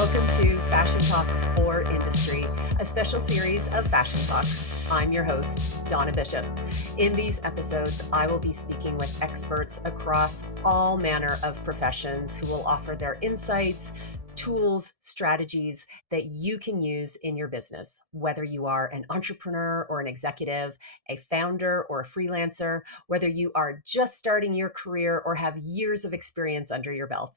Welcome to Fashion Talks for Industry, a special series of Fashion Talks. I'm your host, Donna Bishop. In these episodes, I will be speaking with experts across all manner of professions who will offer their insights, tools, strategies that you can use in your business, whether you are an entrepreneur or an executive, a founder or a freelancer, whether you are just starting your career or have years of experience under your belt.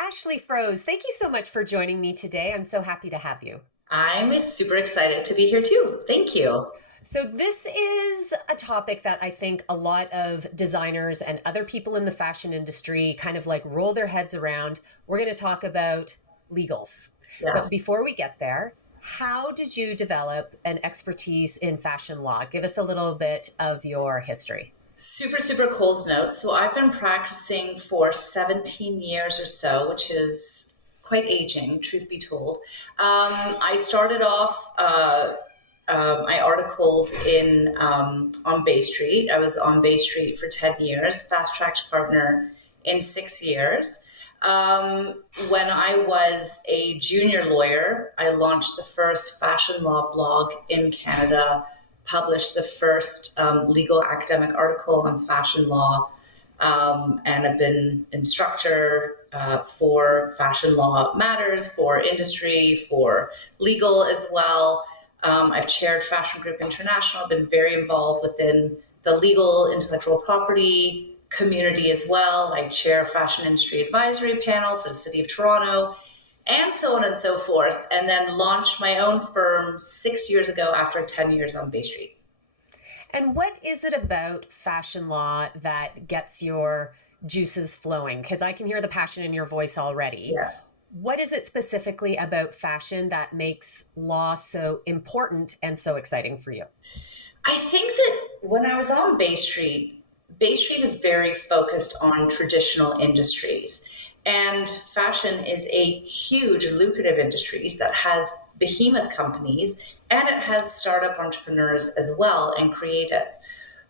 Ashlee Froese, thank you so much for joining me today. I'm so happy to have you. I'm super excited to be here too. Thank you. So this is a topic that I think a lot of designers and other people in the fashion industry kind of like roll their heads around. We're going to talk about legals. Yes. But before we get there, how did you develop an expertise in fashion law? Give us a little bit of your history. Super Coles notes. So I've been practicing for 17 years or so, which is quite aging, truth be told. I started off, I articled on Bay Street. I was on Bay Street for 10 years, fast tracked partner in 6 years. When I was a junior lawyer, I launched the first fashion law blog in Canada, published the first legal academic article on fashion law, and I've been instructor for fashion law matters, for industry, for legal as well. I've chaired Fashion Group International, been very involved within the legal intellectual property community as well. I chair Fashion Industry Advisory Panel for the City of Toronto, and so on and so forth, and then launched my own firm 6 years ago after 10 years on Bay Street. And what is it about fashion law that gets your juices flowing? Because I can hear the passion in your voice already. Yeah. What is it specifically about fashion that makes law so important and so exciting for you? I think that when I was on Bay Street is very focused on traditional industries. And fashion is a huge, lucrative industry that has behemoth companies, and it has startup entrepreneurs as well and creatives.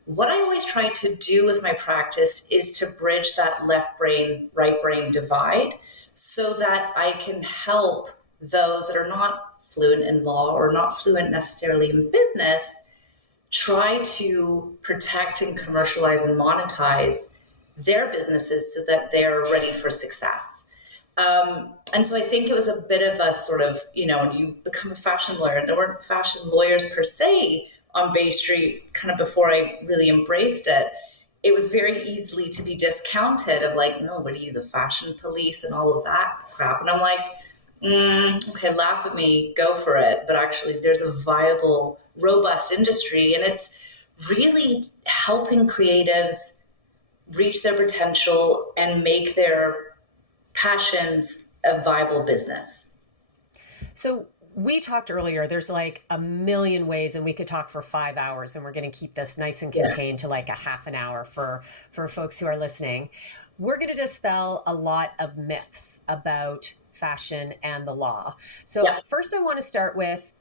What I always try to do with my practice is to bridge that left brain, right brain divide so that I can help those that are not fluent in law or not fluent necessarily in business try to protect and commercialize and monetize their businesses so that they're ready for success. And so I think it was a bit of a sort of, when you become a fashion lawyer, there weren't fashion lawyers per se on Bay Street kind of before I really embraced it. It was very easily to be discounted of like, no, what are you, the fashion police and all of that crap? And I'm like, okay, laugh at me, go for it. But actually there's a viable, robust industry, and it's really helping creatives reach their potential and make their passions a viable business. So we talked earlier, there's like a million ways, and we could talk for 5 hours, and we're going to keep this nice and contained to like a half an hour for folks who are listening. We're going to dispel a lot of myths about fashion and the law. So first I want to start with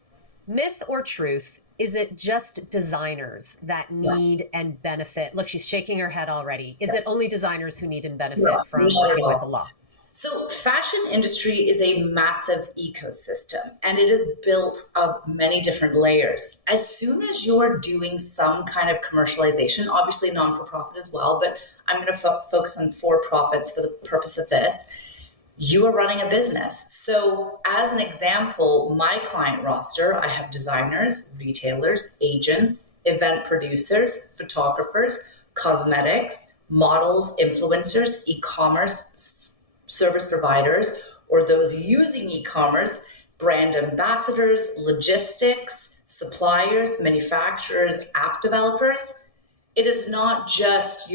myth or truth. Is it just designers that need and benefit? Look, she's shaking her head already. Is it only designers who need and benefit from working with the law? So fashion industry is a massive ecosystem, and it is built of many different layers. As soon as you're doing some kind of commercialization, obviously non-for-profit as well, but I'm going to focus on for-profits for the purpose of this, you are running a business. So as an example, my client roster, I have designers, retailers, agents, event producers, photographers, cosmetics, models, influencers, e-commerce service providers, or those using e-commerce, brand ambassadors, logistics, suppliers, manufacturers, app developers. It is not just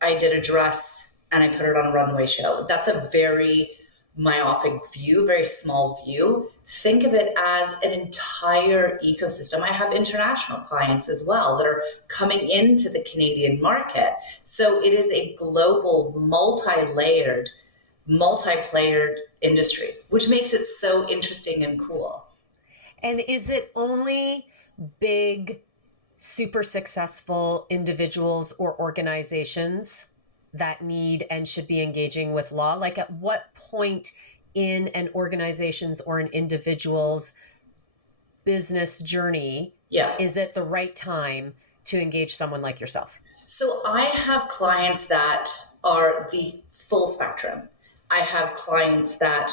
I did a dress and I put it on a runway show. That's a very myopic view, very small view. Think of it as an entire ecosystem. I have international clients as well that are coming into the Canadian market. So it is a global, multi-layered industry, which makes it so interesting and cool. And is it only big, super successful individuals or organizations that need and should be engaging with law? Like, at what point in an organization's or an individual's business journey, is it the right time to engage someone like yourself? So I have clients that are the full spectrum. I have clients that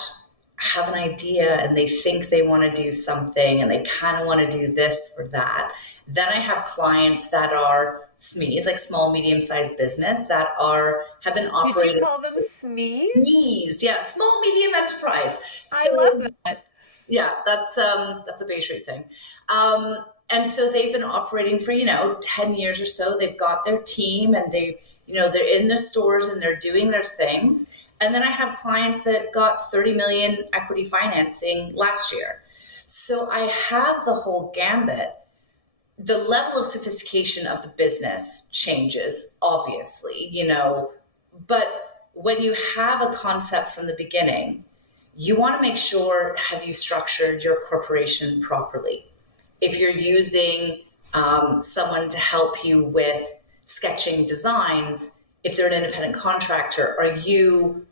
have an idea and they think they want to do something and they kind of want to do this or that. Then I have clients that are SMEs, like small, medium-sized business that have been operating. Did you call them SMEs? SMEs, yeah, small, medium enterprise. I love that. Yeah, that's a Bay Street thing. And so they've been operating for, 10 years or so. They've got their team and they're in their stores and they're doing their things. And then I have clients that got 30 million equity financing last year. So I have the whole gambit. The level of sophistication of the business changes, obviously, but when you have a concept from the beginning, you want to make sure, have you structured your corporation properly? If you're using someone to help you with sketching designs, if they're an independent contractor, are you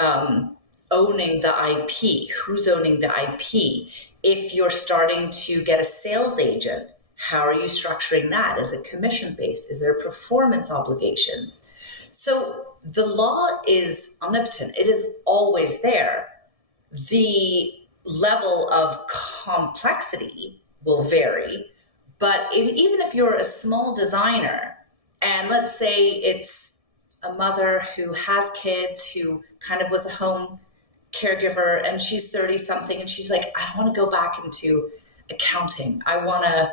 owning the IP? Who's owning the IP? If you're starting to get a sales agent, how are you structuring that? Is it commission-based? Is there performance obligations? So the law is omnipotent. It is always there. The level of complexity will vary, but even if you're a small designer, and let's say it's a mother who has kids, who kind of was a home caregiver, and she's 30 something, and she's like, I don't want to go back into accounting. I want to,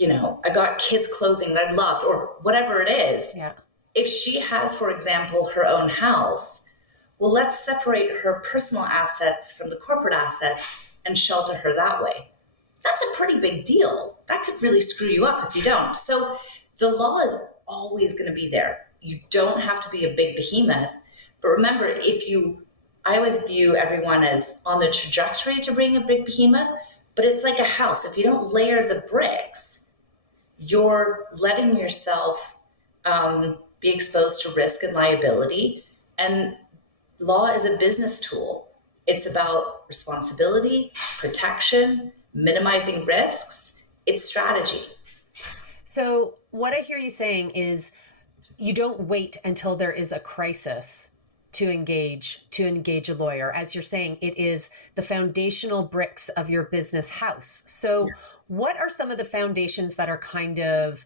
I got kids clothing that I loved, or whatever it is. Yeah. If she has, for example, her own house, well, let's separate her personal assets from the corporate assets and shelter her that way. That's a pretty big deal. That could really screw you up if you don't. So the law is always going to be there. You don't have to be a big behemoth. But remember, I always view everyone as on the trajectory to bring a big behemoth, but it's like a house. If you don't layer the bricks, you're letting yourself be exposed to risk and liability. And law is a business tool. It's about responsibility, protection, minimizing risks. It's strategy. So what I hear you saying is you don't wait until there is a crisis to engage a lawyer. As you're saying, it is the foundational bricks of your business house. So what are some of the foundations that are kind of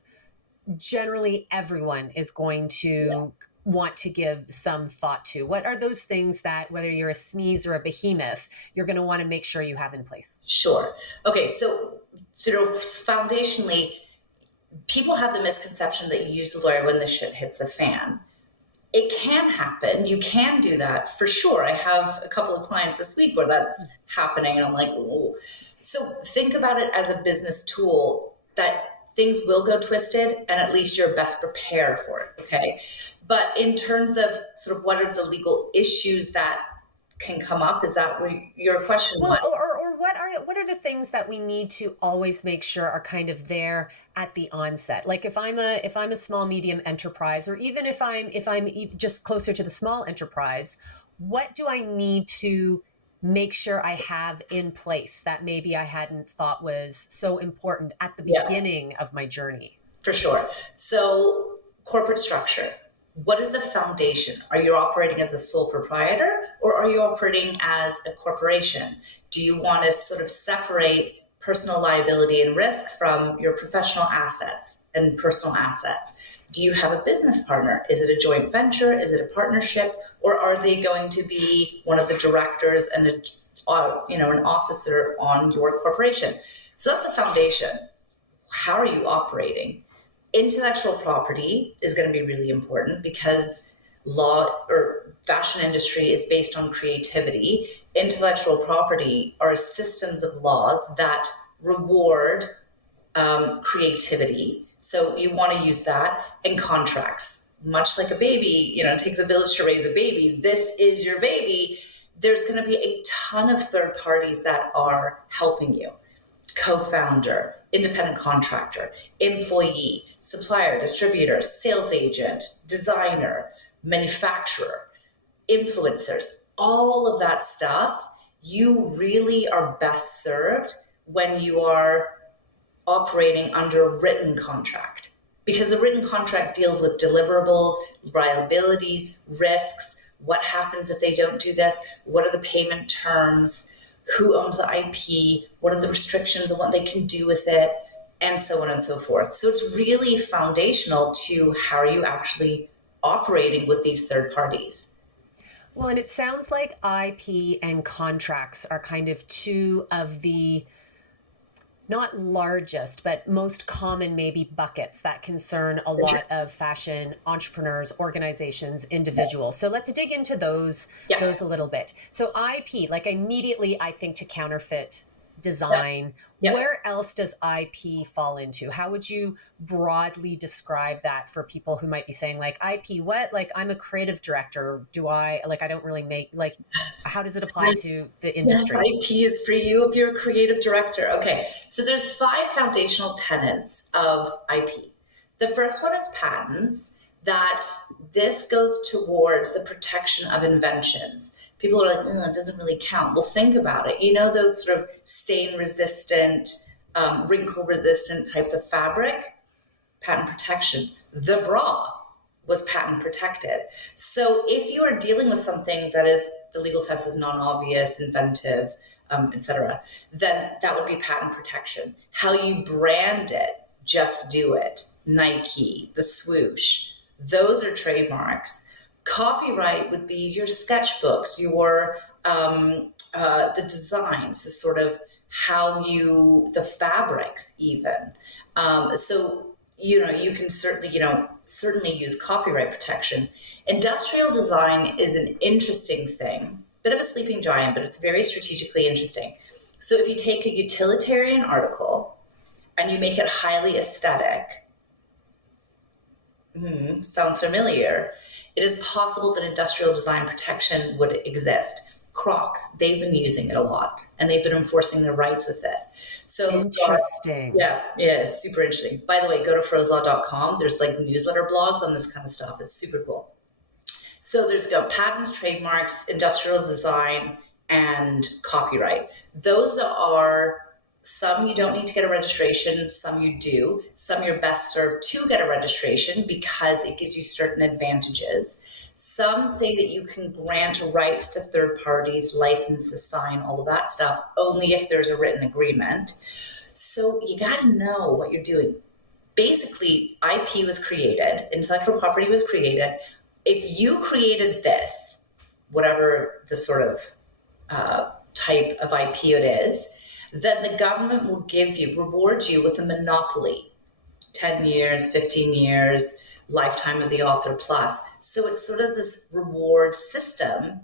generally everyone is going to want to give some thought to? What are those things that, whether you're a SMEs or a behemoth, you're going to want to make sure you have in place? Sure. Okay. So foundationally, people have the misconception that you use the lawyer when the shit hits the fan. It can happen. You can do that for sure. I have a couple of clients this week where that's happening, and I'm like, oh. So think about it as a business tool that things will go twisted, and at least you're best prepared for it. Okay. But in terms of sort of what are the legal issues that can come up, is that what your question was? Or what are the things that we need to always make sure are kind of there at the onset? Like if I'm a small medium enterprise, or even if I'm just closer to the small enterprise, what do I need to make sure I have in place that maybe I hadn't thought was so important at the beginning of my journey? For sure. So corporate structure. What is the foundation? Are you operating as a sole proprietor, or are you operating as a corporation? Do you want to sort of separate personal liability and risk from your professional assets and personal assets? Do you have a business partner? Is it a joint venture? Is it a partnership? Or are they going to be one of the directors and an officer on your corporation? So that's a foundation. How are you operating? Intellectual property is going to be really important because law or fashion industry is based on creativity. Intellectual property are systems of laws that reward creativity. So you want to use that. And contracts, much like a baby, it takes a village to raise a baby. This is your baby. There's going to be a ton of third parties that are helping you. Co-founder, independent contractor, employee, supplier, distributor, sales agent, designer, manufacturer, influencers, all of that stuff you really are best served when you are operating under a written contract, because the written contract deals with deliverables, liabilities, risks. What happens if they don't do this? What are the payment terms? Who owns the IP? What are the restrictions on what they can do with it? And so on and so forth. So it's really foundational to how are you actually operating with these third parties. Well, and it sounds like IP and contracts are kind of two of the not largest, but most common maybe buckets that concern a For sure. lot of fashion entrepreneurs, organizations, individuals. So let's dig into those Yeah. a little bit. So IP, like immediately I think to counterfeit Yeah. design. Yeah. Where else does IP fall into? How would you broadly describe that for people who might be saying like IP, what? Like I'm a creative director. Do I like I don't really make like Yes. how does it apply to the Yes, industry? IP is for you if you're a creative director. Okay, so there's 5 foundational tenets of IP. The first one is patents, that this goes towards the protection of inventions. People are like, it doesn't really count. Well, think about it. You know those sort of stain resistant, wrinkle resistant types of fabric? Patent protection. The bra was patent protected. So if you are dealing with something that is the legal test is non-obvious, inventive, etc., then that would be patent protection. How you brand it, just do it, Nike, the swoosh, those are trademarks. Copyright would be your sketchbooks, your the designs, the sort of how you the fabrics even. So you can certainly use copyright protection. Industrial design is an interesting thing, bit of a sleeping giant, but it's very strategically interesting. So if you take a utilitarian article and you make it highly aesthetic, sounds familiar. It is possible that industrial design protection would exist. Crocs, they've been using it a lot and they've been enforcing their rights with it. So, Interesting. yeah, it's super interesting. By the way, go to frozelaw.com. There's like newsletter blogs on this kind of stuff. It's super cool. So there's patents, trademarks, industrial design, and copyright. Those are some you don't need to get a registration, some you do. Some you're best served to get a registration because it gives you certain advantages. Some say that you can grant rights to third parties, licenses, sign, all of that stuff, only if there's a written agreement. So you got to know what you're doing. Basically, IP was created, intellectual property was created. If you created this, whatever the sort of type of IP it is, then the government will reward you with a monopoly, 10 years, 15 years, lifetime of the author plus. So it's sort of this reward system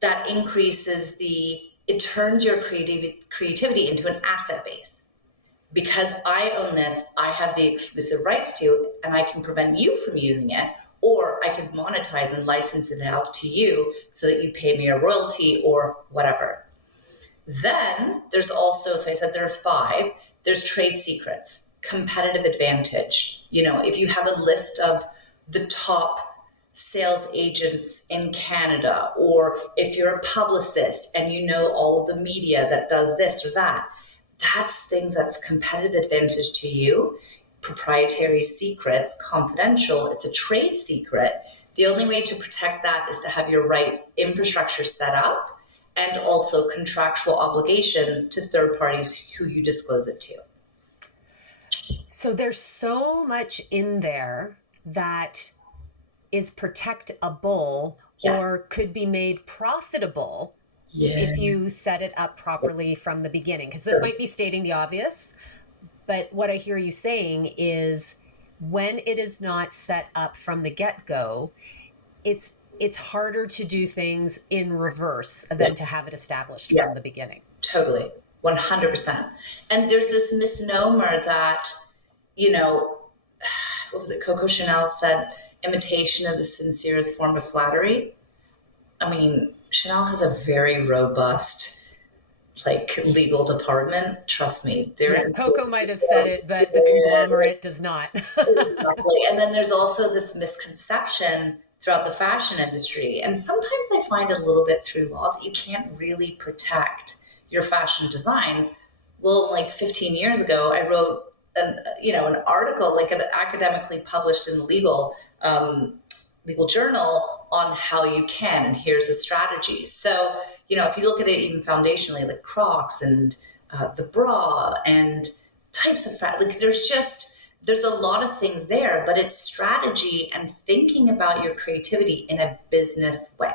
that it turns your creativity into an asset base. Because I own this, I have the exclusive rights to it, and I can prevent you from using it, or I could monetize and license it out to you so that you pay me a royalty or whatever. Then there's also, so I said there's 5, there's trade secrets, competitive advantage. If you have a list of the top sales agents in Canada, or if you're a publicist and you know all of the media that does this or that, that's things that's competitive advantage to you. Proprietary secrets, confidential, it's a trade secret. The only way to protect that is to have your right infrastructure set up and also contractual obligations to third parties who you disclose it to. So there's so much in there that is protectable Yes. or could be made profitable if you set it up properly from the beginning. Because this might be stating the obvious, but what I hear you saying is when it is not set up from the get-go, it's harder to do things in reverse than to have it established from the beginning. Totally. 100%. And there's this misnomer that, what was it? Coco Chanel said, imitation of the sincerest form of flattery. I mean, Chanel has a very robust legal department. Trust me. Coco might have said it, but the conglomerate does not. Exactly. And then there's also this misconception throughout the fashion industry. And sometimes I find a little bit through law that you can't really protect your fashion designs. Well, like 15 years ago, I wrote an article, like an academically published in legal journal on how you can, and here's the strategies. So, if you look at it even foundationally, like Crocs and the bra and types of fat, like there's a lot of things there, but it's strategy and thinking about your creativity in a business way.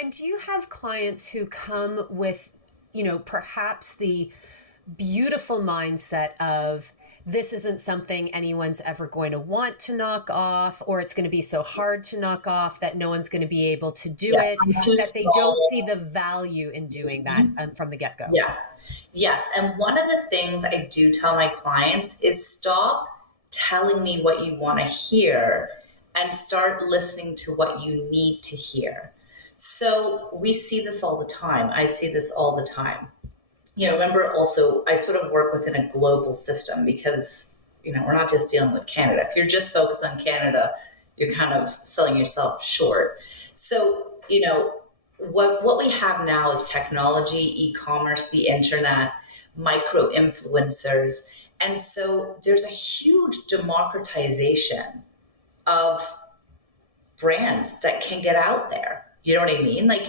And do you have clients who come with, perhaps the beautiful mindset of this isn't something anyone's ever going to want to knock off, or it's going to be so hard to knock off that no one's going to be able to do Yeah, it, I'm too that they don't small. see the value in doing that from the get-go? Yes. Yes. And one of the things I do tell my clients is stop telling me what you want to hear and start listening to what you need to hear. So we see this all the time. I see this all the time. Remember also, I sort of work within a global system because, we're not just dealing with Canada. If you're just focused on Canada, you're kind of selling yourself short. So, what we have now is technology, e-commerce, the internet, micro influencers. And so there's a huge democratization of brands that can get out there. You know what I mean? Like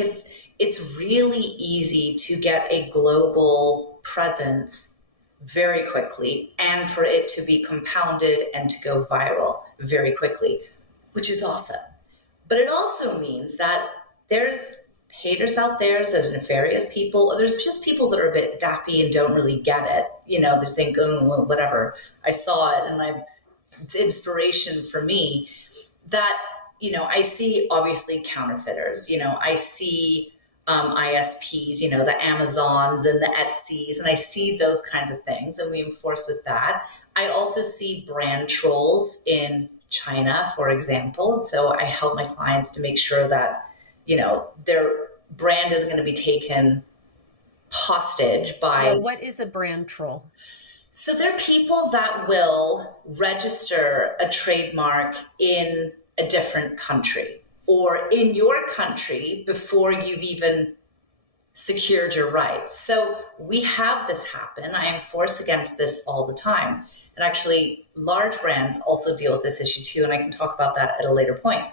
it's really easy to get a global presence very quickly and for it to be compounded and to go viral very quickly, which is awesome. But it also means that there's haters out there, there's nefarious people, there's just people that are a bit dappy and don't really get it. They think, oh, well, whatever. I saw it and it's inspiration for me. That, I see obviously counterfeiters, I see ISPs, the Amazons and the Etsy's, and I see those kinds of things, and we enforce with that. I also see brand trolls in China, for example. So I help my clients to make sure that, their brand isn't going to be taken hostage by. Yeah, what is a brand troll? So they're people that will register a trademark in a different country or in your country before you've even secured your rights. So we have this happen. I enforce against this all the time. And actually, large brands also deal with this issue too, and I can talk about that at a later point.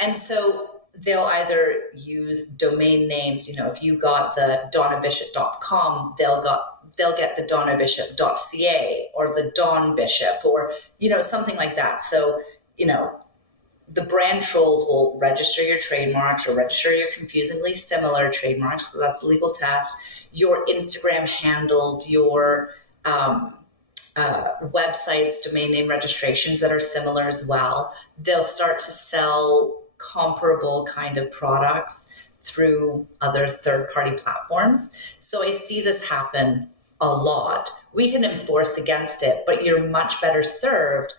And so they'll either use domain names. If you got the donnabishop.com, they'll get the donnabishop.ca or the Don Bishop or, something like that. So, the brand trolls will register your trademarks or register your confusingly similar trademarks, because that's a legal test, your Instagram handles, your websites, domain name registrations that are similar as well. They'll start to sell comparable kind of products through other third-party platforms. So I see this happen a lot. We can enforce against it, but you're much better served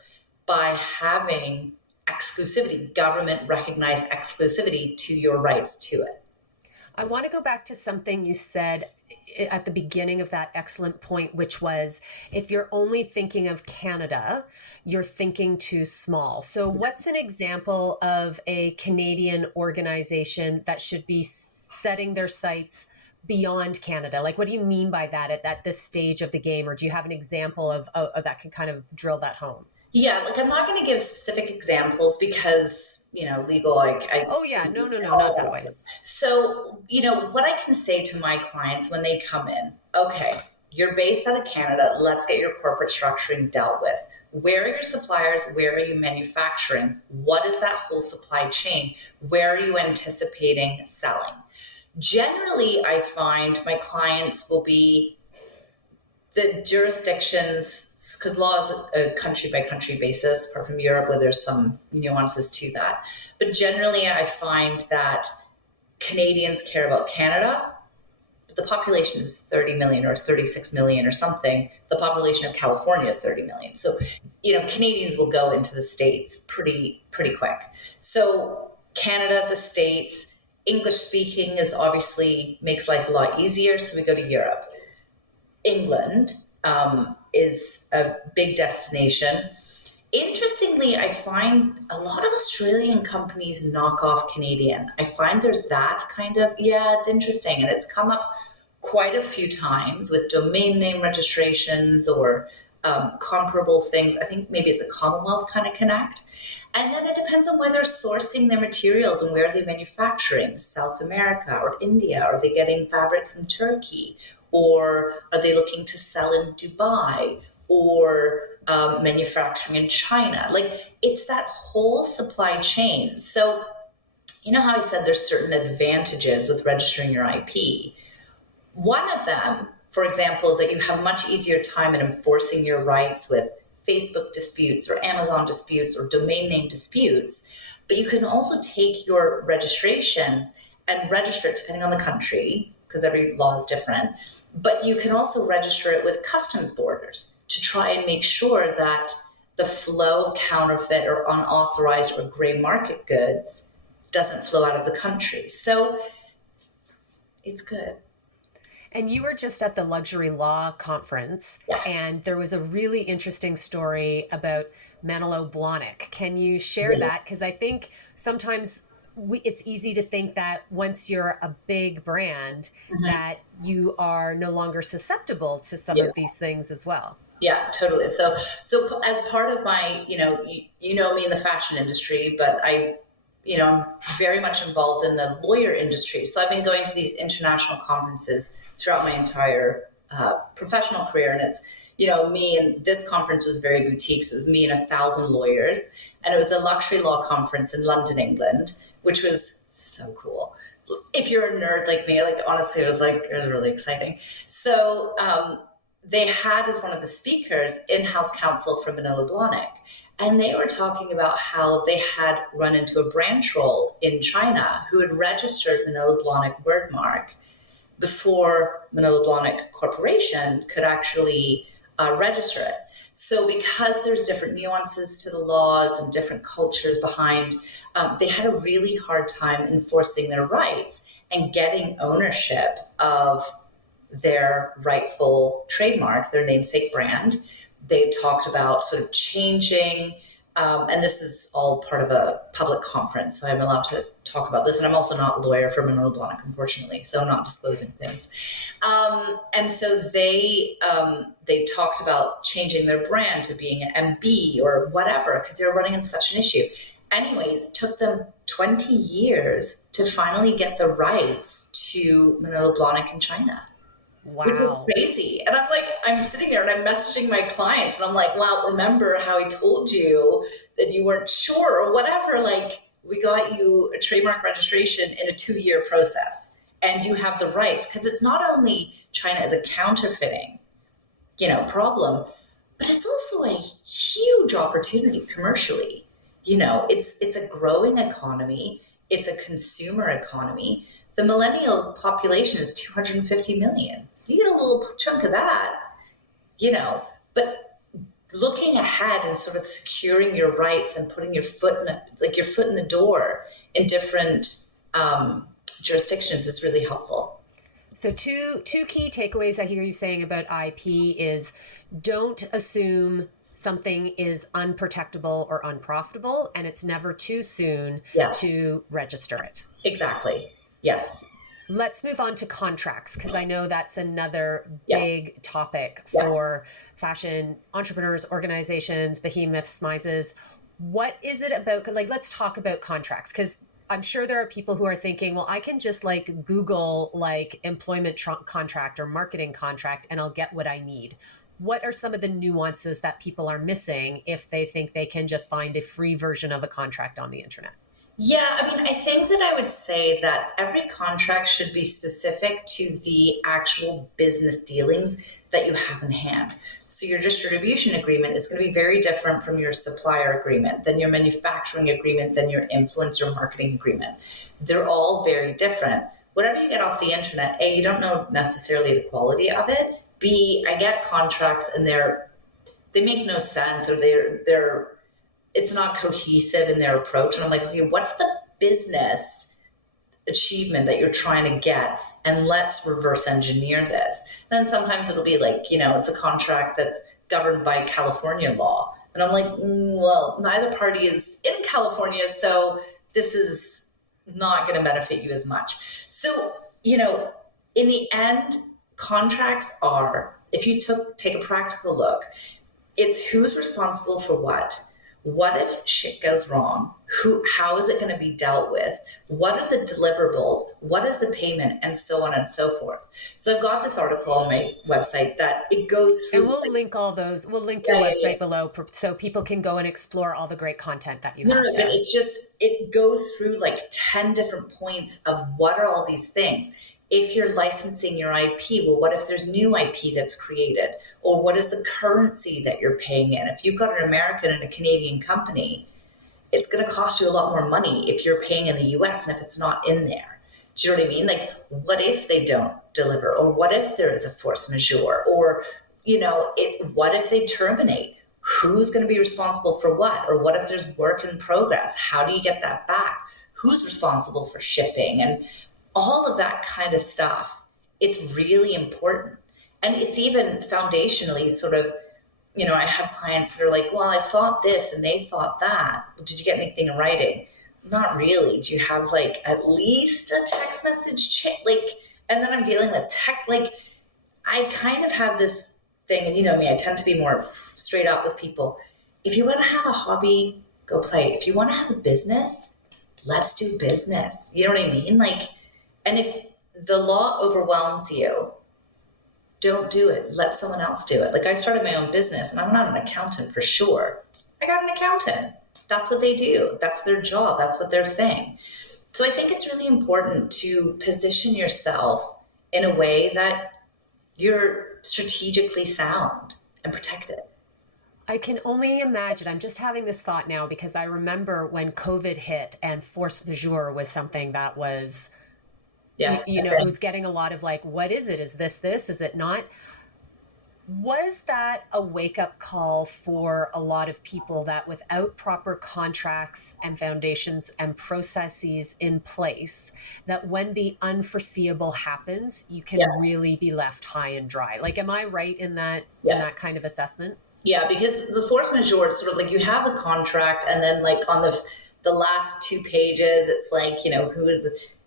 by having exclusivity, government recognized exclusivity to your rights to it. I want to go back to something you said at the beginning of that excellent point, which was if you're only thinking of Canada, you're thinking too small. So what's an example of a Canadian organization that should be setting their sights beyond Canada? Like, what do you mean by that at this stage of the game? Or do you have an example of that can kind of drill that home? Yeah, like I'm not going to give specific examples because, legal, oh yeah, no, not that way. So, what I can say to my clients when they come in, okay, you're based out of Canada, let's get your corporate structuring dealt with. Where are your suppliers? Where are you manufacturing? What is that whole supply chain? Where are you anticipating selling? Generally, I find my clients will be the jurisdictions, because law is a country by country basis, apart from Europe where there's some nuances to that. But generally, I find that Canadians care about Canada, but the population is 30 million or 36 million or something. The population of California is 30 million. So, Canadians will go into the States pretty quick. So Canada, the States, English speaking is obviously makes life a lot easier. So we go to Europe. England is a big destination. Interestingly, I find a lot of Australian companies knock off Canadian. I find there's that kind of, yeah, it's interesting. And it's come up quite a few times with domain name registrations or comparable things. I think maybe it's a Commonwealth kind of connect. And then it depends on where they're sourcing their materials and where they're manufacturing, South America or India. Are they getting fabrics from Turkey? Or are they looking to sell in Dubai? Or manufacturing in China? Like, it's that whole supply chain. So, you know how I said there's certain advantages with registering your IP? One of them, for example, is that you have much easier time in enforcing your rights with Facebook disputes or Amazon disputes or domain name disputes. But you can also take your registrations and register it depending on the country, because every law is different. But you can also register it with customs borders to try and make sure that the flow of counterfeit or unauthorized or gray market goods doesn't flow out of the country. So it's good. And you were just at the luxury law conference, and there was a really interesting story about Manolo Blahnik. Can you share that? Because I think sometimes it's easy to think that once you're a big brand, that you are no longer susceptible to some of these things as well. Yeah, totally. So as part of my, you know me in the fashion industry, but I'm very much involved in the lawyer industry. So I've been going to these international conferences throughout my entire professional career. And it's, me, and this conference was very boutique. So it was me and 1,000 lawyers. And it was a luxury law conference in London, England, which was so cool. If you're a nerd like me, honestly, it was really exciting. So they had as one of the speakers in-house counsel from Manolo Blahnik. And they were talking about how they had run into a brand troll in China who had registered Manolo Blahnik wordmark before Manolo Blahnik Corporation could actually register it. So because there's different nuances to the laws and different cultures behind, they had a really hard time enforcing their rights and getting ownership of their rightful trademark, their namesake brand. They talked about sort of changing, and this is all part of a public conference, so I'm allowed to talk about this. And I'm also not a lawyer for Manolo Blahnik, unfortunately, so I'm not disclosing things. And so they talked about changing their brand to being an MB or whatever, because they were running into such an issue. Anyways, it took them 20 years to finally get the rights to Manolo Blahnik in China. Wow. Which is crazy. And I'm sitting there and I'm messaging my clients and I'm like, wow, remember how he told you that you weren't sure or whatever? We got you a trademark registration in a 2-year process and you have the rights, because it's not only China as a counterfeiting, problem, but it's also a huge opportunity commercially. It's a growing economy. It's a consumer economy. The millennial population is 250 million. You get a little chunk of that, but looking ahead and sort of securing your rights and putting your foot in the door in different jurisdictions is really helpful. So two key takeaways I hear you saying about IP is don't assume something is unprotectable or unprofitable, and it's never too soon to register it. Exactly. Yes. Let's move on to contracts, because I know that's another big topic for fashion entrepreneurs, organizations, behemoths, mises. What is it about? Let's talk about contracts, because I'm sure there are people who are thinking, well, I can just Google employment contract or marketing contract and I'll get what I need. What are some of the nuances that people are missing if they think they can just find a free version of a contract on the internet? Yeah, I think that I would say that every contract should be specific to the actual business dealings that you have in hand. So your distribution agreement is going to be very different from your supplier agreement, than your manufacturing agreement, than your influencer marketing agreement. They're all very different. Whatever you get off the internet, A, you don't know necessarily the quality of it. B, I get contracts and they make no sense, or it's not cohesive in their approach. And I'm like, okay, what's the business achievement that you're trying to get? And let's reverse engineer this. And then sometimes it'll be it's a contract that's governed by California law. And I'm like, well, neither party is in California, so this is not going to benefit you as much. So, in the end, contracts are, if you take a practical look, it's who's responsible for what. What if shit goes wrong? How is it going to be dealt with? What are the deliverables? What is the payment? And so on and so forth. So I've got this article on my website that it goes through. And we'll link all those. We'll link your website below so people can go and explore all the great content that you have there. But it goes through like 10 different points of what are all these things. If you're licensing your IP, well, what if there's new IP that's created? Or what is the currency that you're paying in? If you've got an American and a Canadian company, it's going to cost you a lot more money if you're paying in the US and if it's not in there. Do you know what I mean? Like, what if they don't deliver? Or what if there is a force majeure? Or, what if they terminate? Who's going to be responsible for what? Or what if there's work in progress? How do you get that back? Who's responsible for shipping? And all of that kind of stuff. It's really important. And it's even foundationally sort of, I have clients that are like, well, I thought this and they thought that. But did you get anything in writing? Not really. Do you have like at least a text message? And then I'm dealing with tech. Like, I kind of have this thing, and you know me, I tend to be more straight up with people. If you want to have a hobby, go play. If you want to have a business, let's do business. You know what I mean? Like, and if the law overwhelms you, don't do it. Let someone else do it. Like, I started my own business and I'm not an accountant for sure. I got an accountant. That's what they do. That's their job. That's what their thing. So I think it's really important to position yourself in a way that you're strategically sound and protected. I can only imagine. I'm just having this thought now because I remember when COVID hit and force majeure was something that was, it was getting a lot of like, what is it? Is this? Is it not? Was that a wake-up call for a lot of people that without proper contracts and foundations and processes in place, that when the unforeseeable happens, you can really be left high and dry? Like, am I right in that kind of assessment? Yeah, because the force majeure, it's sort of like you have the contract, and then like on the last 2 pages, it's like,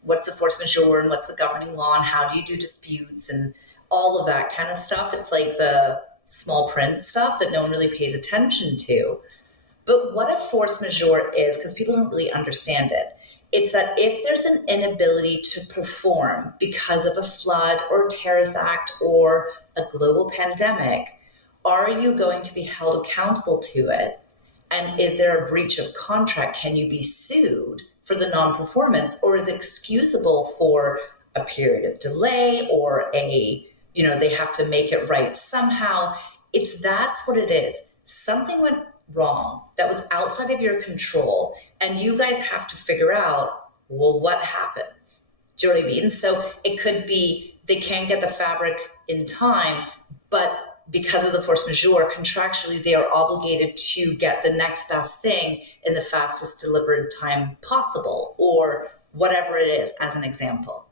what's the force majeure and what's the governing law and how do you do disputes and all of that kind of stuff. It's like the small print stuff that no one really pays attention to. But what a force majeure is, because people don't really understand it, it's that if there's an inability to perform because of a flood or terrorist act or a global pandemic, are you going to be held accountable to it? And is there a breach of contract? Can you be sued for the non-performance, or is it excusable for a period of delay or they have to make it right somehow? That's what it is. Something went wrong that was outside of your control, and you guys have to figure out, well, what happens? Do you know what I mean? So it could be they can't get the fabric in time, but because of the force majeure, contractually, they are obligated to get the next best thing in the fastest delivered time possible, or whatever it is, as an example.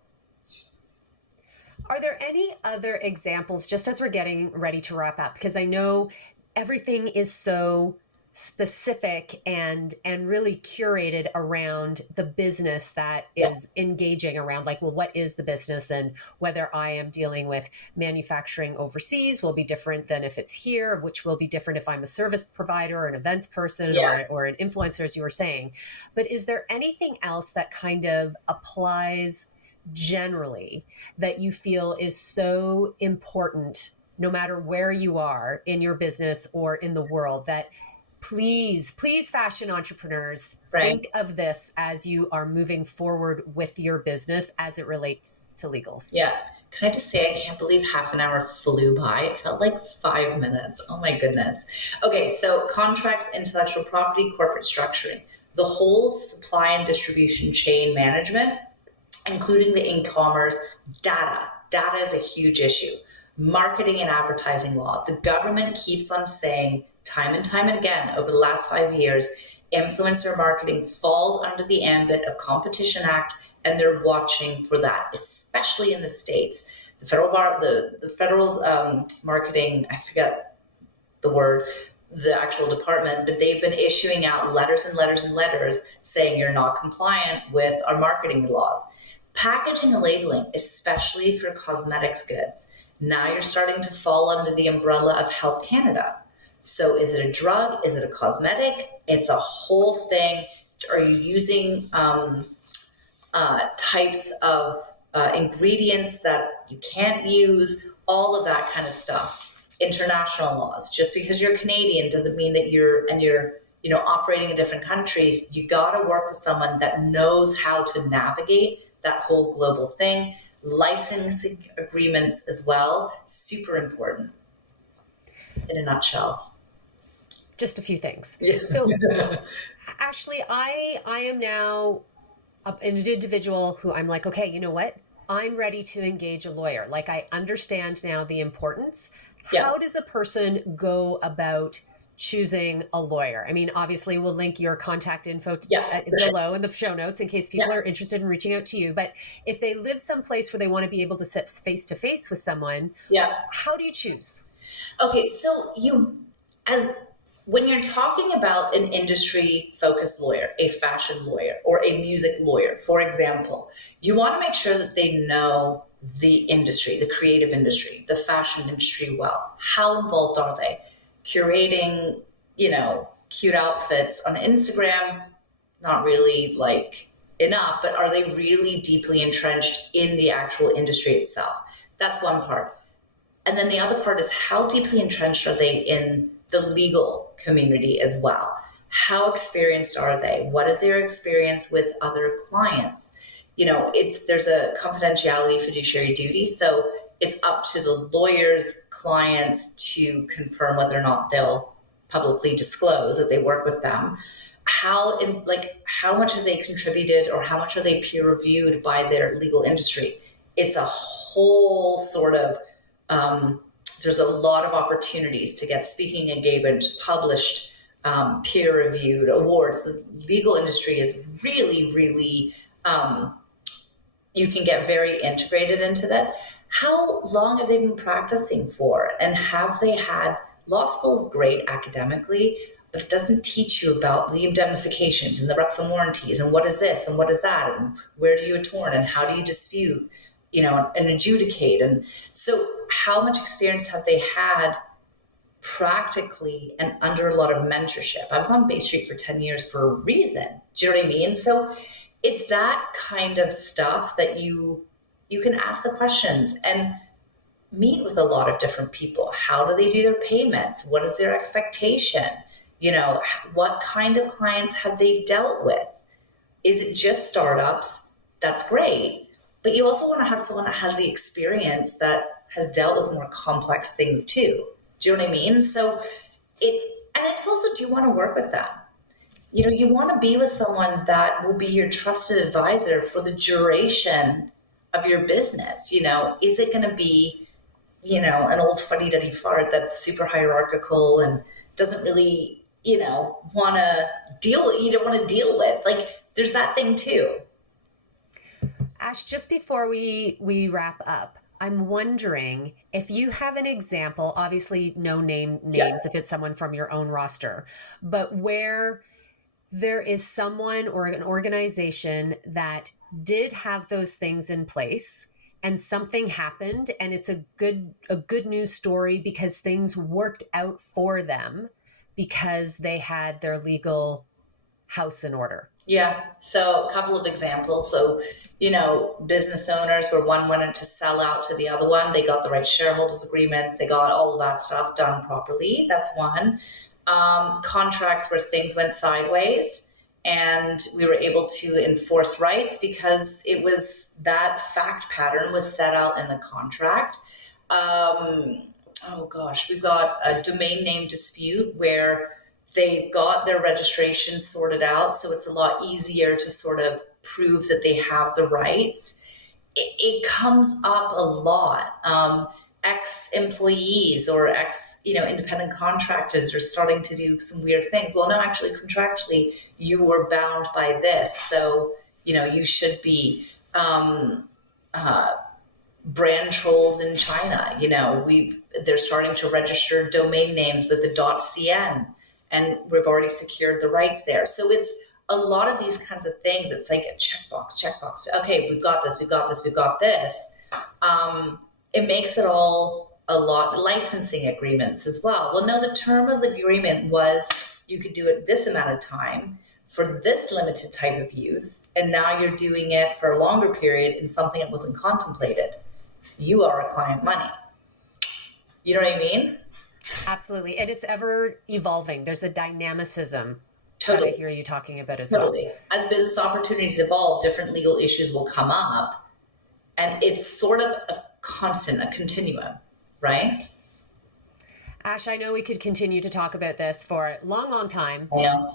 Are there any other examples, just as we're getting ready to wrap up? Because I know everything is so specific and really curated around the business that is engaging around, like, well, what is the business, and whether I am dealing with manufacturing overseas will be different than if it's here, which will be different if I'm a service provider or an events person or an influencer, as you were saying. But is there anything else that kind of applies generally that you feel is so important, no matter where you are in your business or in the world, that please, fashion entrepreneurs, think of this as you are moving forward with your business as it relates to legals? Yeah. Can I just say, I can't believe half an hour flew by. It felt like 5 minutes. Oh my goodness. Okay. So contracts, intellectual property, corporate structuring, the whole supply and distribution chain management, including the e-commerce, data. Data is a huge issue. Marketing and advertising law. The government keeps on saying time and time and again over the last 5 years, influencer marketing falls under the ambit of Competition Act, and they're watching for that, especially in the States. The federal's marketing, I forget the word, the actual department, but they've been issuing out letters and letters and letters saying you're not compliant with our marketing laws. Packaging and labeling, especially for cosmetics goods, now you're starting to fall under the umbrella of Health Canada. So is it a drug? Is it a cosmetic? It's a whole thing. Are you using types of ingredients that you can't use? All of that kind of stuff. International laws. Just because you're Canadian doesn't mean that you're operating in different countries. You got to work with someone that knows how to navigate that whole global thing. Licensing agreements as well, super important in a nutshell. Just a few things. Yeah. So Ashlee, I am now an individual who I'm like, okay, you know what? I'm ready to engage a lawyer. Like, I understand now the importance. Yeah. How does a person go about choosing a lawyer? I mean, obviously we'll link your contact info below in the show notes in case people are interested in reaching out to you. But if they live someplace where they want to be able to sit face to face with someone, how do you choose? Okay, so when you're talking about an industry focused lawyer, a fashion lawyer, or a music lawyer, for example, you want to make sure that they know the industry, the creative industry, the fashion industry well. How involved are they? Curating, cute outfits on Instagram, not really enough, but are they really deeply entrenched in the actual industry itself? That's one part. And then the other part is, how deeply entrenched are they in the legal community as well? How experienced are they? What is their experience with other clients? There's a confidentiality fiduciary duty, so it's up to the lawyer's clients to confirm whether or not they'll publicly disclose that they work with them. How much have they contributed, or how much are they peer reviewed by their legal industry? It's a whole sort of there's a lot of opportunities to get speaking engagements, published, peer-reviewed, awards. The legal industry is really, really, you can get very integrated into that. How long have they been practicing for? And have they had, law school is great academically, but it doesn't teach you about the indemnifications and the reps and warranties and what is this and what is that and where do you attorn and how do you dispute, and adjudicate. And so how much experience have they had practically and under a lot of mentorship? I was on Bay Street for 10 years for a reason. Do you know what I mean? So it's that kind of stuff that you can ask the questions and meet with a lot of different people. How do they do their payments? What is their expectation? What kind of clients have they dealt with? Is it just startups? That's great. But you also want to have someone that has the experience that has dealt with more complex things too. Do you know what I mean? So it's also, do you want to work with them? You want to be with someone that will be your trusted advisor for the duration of your business. Is it going to be, an old fuddy-duddy fart that's super hierarchical and doesn't really, want to you don't want to deal with? There's that thing too. Ash, just before we wrap up, I'm wondering if you have an example, obviously no names if it's someone from your own roster, but where there is someone or an organization that did have those things in place and something happened and it's a good news story because things worked out for them because they had their legal house in order. Yeah. So a couple of examples. So, business owners where one wanted to sell out to the other one, they got the right shareholders agreements, they got all of that stuff done properly. That's one. Contracts where things went sideways and we were able to enforce rights because it was that fact pattern was set out in the contract. We've got a domain name dispute where they got their registration sorted out, so it's a lot easier to sort of prove that they have the rights. It comes up a lot. Ex-employees or independent contractors are starting to do some weird things. Well, no, actually, contractually, you were bound by this, so you should be brand trolls in China. They're starting to register domain names with the .cn, and we've already secured the rights there. So it's a lot of these kinds of things. It's like a checkbox. Okay, we've got this. It makes it all a lot. Licensing agreements as well. Well, no, the term of the agreement was you could do it this amount of time for this limited type of use, and now you're doing it for a longer period in something that wasn't contemplated. You are a client money. You know what I mean? Absolutely. And it's ever evolving. There's a dynamicism Totally. that I hear you talking about as Totally. well. As business opportunities evolve, different legal issues will come up, and it's sort of a constant, a continuum, right? Ash, I know we could continue to talk about this for a long, long time. Yeah.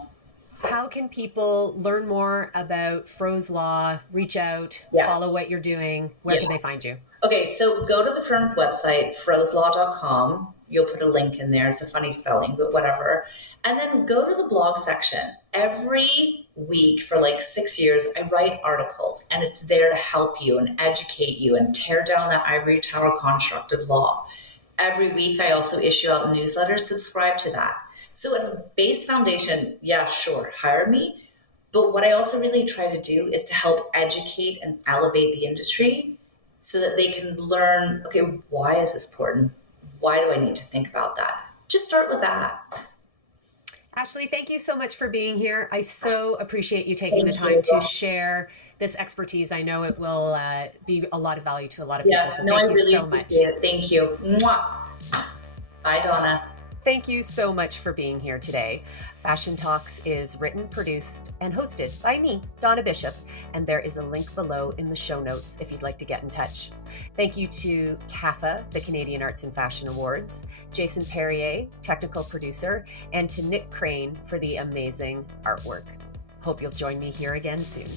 How can people learn more about Froese Law, reach out, follow what you're doing? Where can they find you? Okay, so go to the firm's website, froselaw.com. You'll put a link in there. It's a funny spelling, but whatever. And then go to the blog section. Every week for like 6 years, I write articles, and it's there to help you and educate you and tear down that ivory tower construct of law. Every week, I also issue out newsletters. Subscribe to that. So at the base foundation, yeah, sure, hire me. But what I also really try to do is to help educate and elevate the industry so that they can learn, okay, why is this important? Why do I need to think about that? Just start with that. Ashlee, thank you so much for being here. I so appreciate you taking the time to share this expertise. I know it will be a lot of value to a lot of people. So thank you so much. Thank you. Mwah. Bye, Donna. Thank you so much for being here today. Fashion Talks is written, produced, and hosted by me, Donna Bishop, and there is a link below in the show notes if you'd like to get in touch. Thank you to CAFA, the Canadian Arts and Fashion Awards, Jason Perrier, technical producer, and to Nick Crane for the amazing artwork. Hope you'll join me here again soon.